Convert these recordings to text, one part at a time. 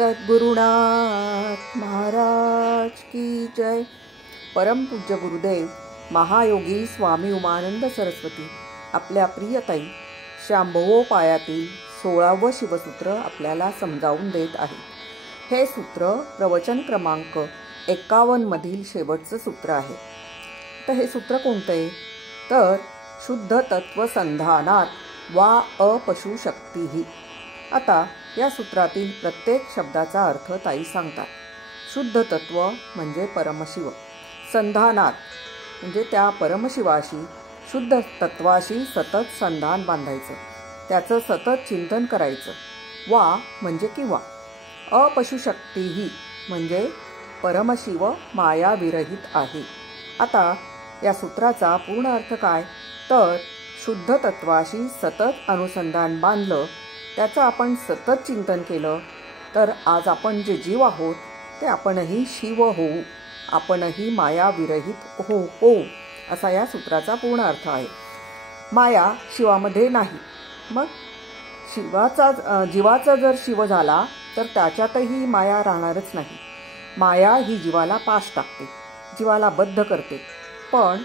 सद्गुरुनाथ महाराज की जय। परमपूज्य गुरुदेव महायोगी स्वामी उमानंद सरस्वती आपल्या प्रियताई शांभवोपायातील 16वे शिवसूत्र आपल्याला समजावून देत आहे। हे सूत्र प्रवचन क्रमांक 51 मधील शेवटचं सूत्र आहे। तर हे सूत्र कोणते? तर शुद्ध तत्व संधानात वा अपशु शक्तीही। आता या सूत्रातील प्रत्येक शब्दाचा अर्थ ताई सांगतात। शुद्ध तत्व म्हणजे परमशिव, संधानात म्हणजे त्या परमशिवाशी शुद्ध तत्वाशी सतत संधान बांधायचं, त्याचं सतत चिंतन करायचं। वा म्हणजे किंवा अपशुशक्तीही म्हणजे परमशिव माया विरहित आहे। आता या सूत्राचा पूर्ण अर्थ काय? तर शुद्ध तत्वाशी सतत अनुसंधान बांधलं, त्याचं आपण सतत चिंतन केलं, तर आज आपण जे जीव आहोत ते आपणही शिव होऊ, आपणही माया विरहित हो असा या सूत्राचा पूर्ण अर्थ आहे। माया शिवामध्ये नाही, मग जीवाचा जर शिव झाला तर त्याच्यातही माया राहणारच नाही। माया ही जीवाला पाश टाकते, जीवाला बद्ध करते, पण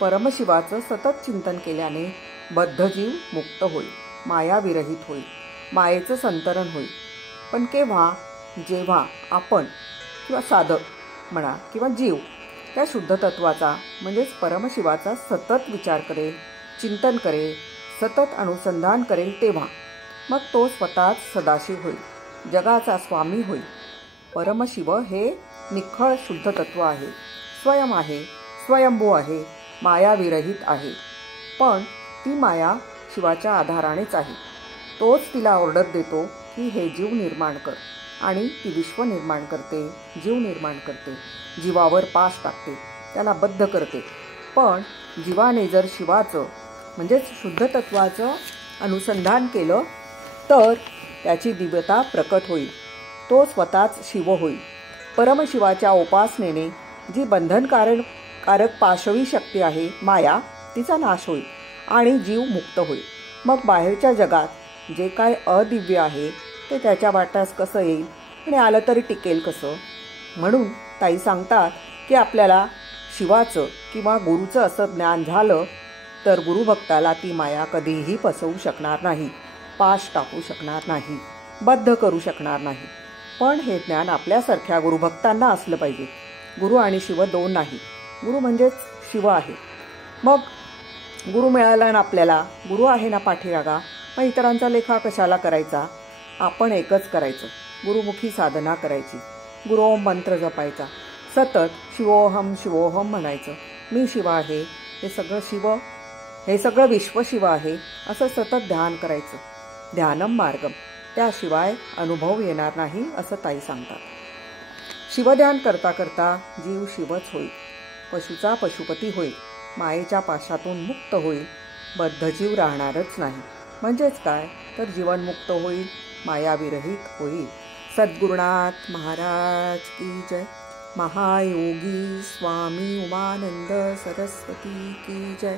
परमशिवाचं सतत चिंतन केल्याने बद्ध जीव मुक्त होईल, माया विरहित होईल, मायेचं संतरण होईल। पण केव्हा? जेव्हा आपण किंवा साधक म्हणा किंवा जीव त्या शुद्ध तत्वाचा म्हणजेच परमशिवाचा सतत विचार करेल, चिंतन करेल, सतत अनुसंधान करेल, तेव्हा मग तो स्वतःच सदाशिव होईल, जगाचा स्वामी होईल। परमशिव हे निखळ शुद्ध तत्व आहे, स्वयं आहे, स्वयंभू आहे, माया विरहित आहे। पण ती माया शिवाच्या आधारानेच आहे। तोच तिला ऑर्डर देतो की हे जीव निर्माण कर, आणि ती विश्व निर्माण करते, जीव निर्माण करते, जीवावर पाश टाकते, त्याला बद्ध करते। पण जीवाने जर शिवाचं म्हणजेच शुद्ध तत्वाचं अनुसंधान केलं तर त्याची दिव्यता प्रकट होईल, तो स्वतःच शिव होईल। परमशिवाच्या उपासनेने जी बंधनकारक पाशवी शक्ती आहे माया, तिचा नाश होईल आणि जीव मुक्त होईल। मग बाहेरच्या जगात जे काय अदिव्य आहे ते त्याच्या वाट्यास कसं येईल आणि आलं तरी टिकेल कसं? म्हणून ताई सांगतात की आपल्याला शिवाचं किंवा गुरुचं असं ज्ञान झालं तर गुरुभक्ताला ती माया कधीही फसवू शकणार नाही, पाश टाकू शकणार नाही, बद्ध करू शकणार नाही। पण हे ज्ञान आपल्यासारख्या गुरुभक्तांना असलं पाहिजे। गुरु आणि शिव दोन नाही, गुरु म्हणजेच शिव आहे। मग गुरु मिळाला ना आपल्याला, गुरु आहे ना पाठीरागा, मग इतरांचा लेखा कशाला करायचा? आपण एकच करायचं, गुरुमुखी साधना करायची, गुरुओम मंत्र जपायचा, सतत शिवोहम शिवोहम म्हणायचं। मी शिव आहे, हे सगळं शिव, हे सगळं विश्व शिव आहे असं सतत ध्यान करायचं। ध्यानम मार्गम, त्याशिवाय अनुभव येणार नाही असं ताई सांगतात। शिवध्यान करता करता जीव शिवच होईल, पशुचा पशुपती होईल, मायेच्या पाशातून मुक्त होईल, बद्ध जीव राहणारच नाही। म्हणजेच काय? तर जीवनमुक्त होईल, मायाविरहित होईल। सद्गुरुनाथ महाराज की जय। महायोगी स्वामी उमानंद सरस्वती की जय।